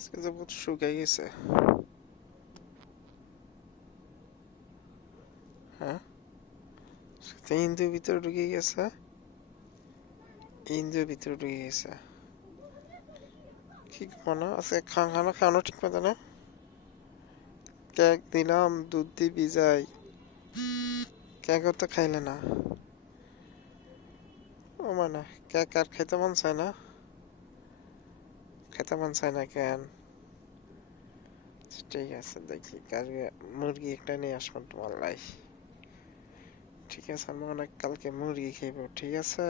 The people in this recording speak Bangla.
আজকে যে বহুত শুকাই গেছে। হ্যাঁ, ইন্দুর ভিতরে ঢুকে গেছে। ইন্দুর ভিতরে ঢুকে গেছে। কি মনে আছে? খানা খাওয়ানো ঠিক মতো না। কেক দিলাম, দুধ দিয়ে ভিজাই, কেকও তো খাইলে না। ও মানে কেক আর খেতে মন চায় না। খেতে মন চায় না কেন? ঠিক আছে, দেখি কালকে মুরগি একটা নিয়ে আসবো তোমার লাই। ঠিক আছে, আমি অনেক কালকে মুরগি খাইব। ঠিক আছে।